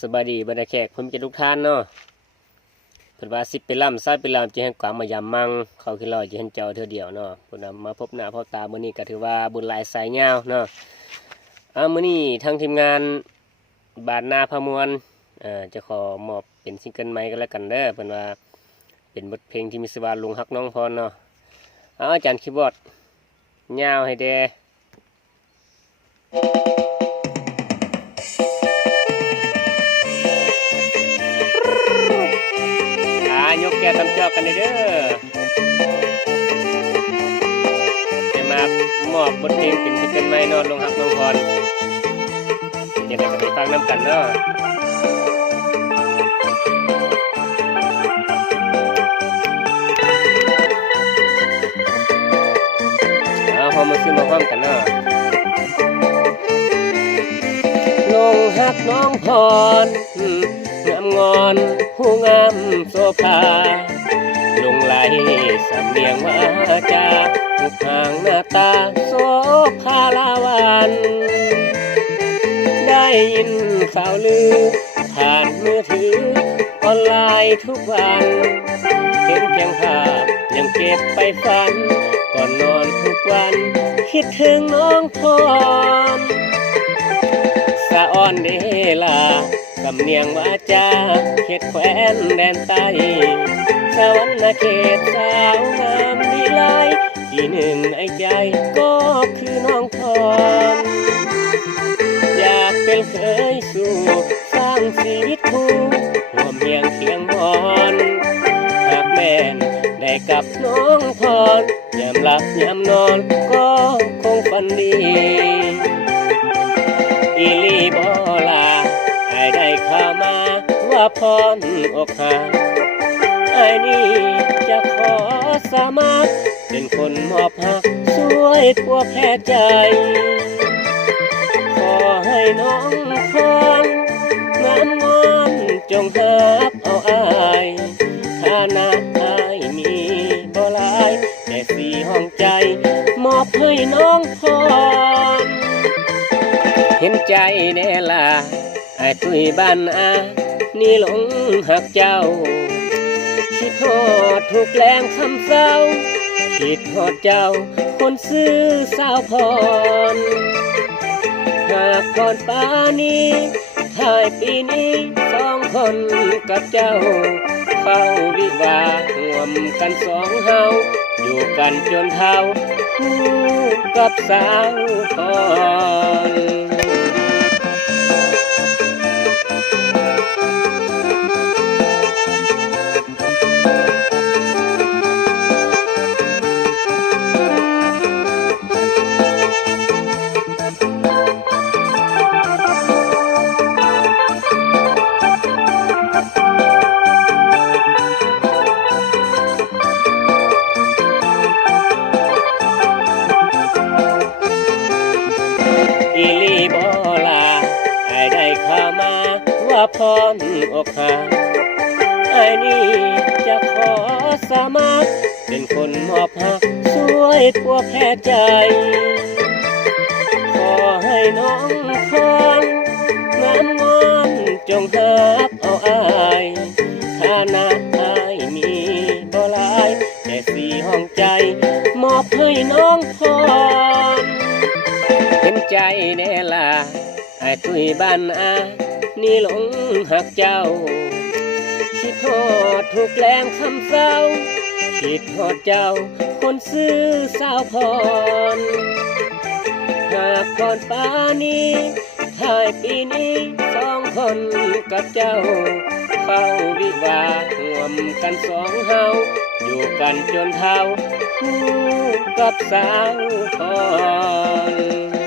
สบายดีบรรดาแขกผมจะทุกท่านเนาะเพิ่นว่าสิไปล่ำซ้ายไปล่ำจะให้กวางมายามมังเขาขึ้นลอยจะเห็นเจ้าเท่าเดียวเนาะเพิ่นมาพบหน้าพบตามื้อนี้ก็ถือว่าบุญหลายสายยาวเนาะมื้อนี้ทางทีมงานบาทนาพามวลจะขอมอบเป็นซิงเกิลใหม่ก็แล้วกันเด้อเพิ่นว่าเป็นบทเพลงที่มีชื่อว่าลุงฮักน้องพรเนาะอาจารย์คีย์บอร์ดยาวให้แด่ยกแก้วตำจอกกันเด้อจะมามอบบทเพลงเป็นซิงเกิลใหม่เนาะลุงฮักน้องพรจะได้ไปฟังน้ำกันเนาะพอมาซื้อมาพร้อมกันเนาะลุงฮักน้องพรงามงอนผู้งามโซภาลงไหลสำเนียงวาจารูปร่างหน้าตาโซภาลาวันได้ยินข่าวลือผ่านมือถือออนไลน์ทุกวันเห็นเพียงภาพยังเก็บไปฝันก่อนนอนทุกวันคิดถึงน้องพรสะอ่อนเดลาสำเนียงวาจาเขตแคว้นแดนใต้สวรรณเขตสาวงามวิไลที่หนึ่งในใจก็คือน้องพรอยากเป็นเคยสู่สร้างชีวิตคู่ร่วมเพียงเคียงบอนหากแม่นได้กับน้องพรยามหลับยามนอนก็คงฝันดีอีลีบอลาได้ข่าวมาว่าพรอกหักไอ้นี่จะขอสมัครเป็นคนมอบหักช่วยพวกแค่ใจขอให้น้องพรงามงอนจงหักเอาอายฐานะอายมีบ่หลายแต่สี่ห้องใจมอบให้น้องพรเห็นใจแน่ล่ะไอ้ตุ้ยบ้านนี่หลงหักเจ้าคิดฮอดทุกแรงคำเศร้าคิดฮอดเจ้าคนซื้อสาวพรหากก่อนป่านี้ท้ายปีนี้สองคนกับเจ้าเข้าวิวาห่วมกันสองเฮาอยู่กันจนเฒ่าคู่กับสาวพรอีลีบอลาไอ้ได้ข่าวมาว่าพรอกหักไอ้นี่จะขอสมัครเป็นคนมอบหักช่วยพวกแค่ใจขอให้น้องพรงามงอนจงหักเอาอายฐานะอายมีบ่หลายแต่สี่ห้องใจมอบให้น้องพรเห็นใจแน่ล่ะไอ้ตุ้ยบ้านนี่หลงหักเจ้าคิดฮอดทุกแรงคำเศร้าคิดฮอดเจ้าคนซื้อสาวพรหากก่อนป่านี้ท้ายปีนี้สองคนกับเจ้าเข้าวิวาห่วมกันสองเฮาอยู่กันจนเฒ่าคู่กับสาวพร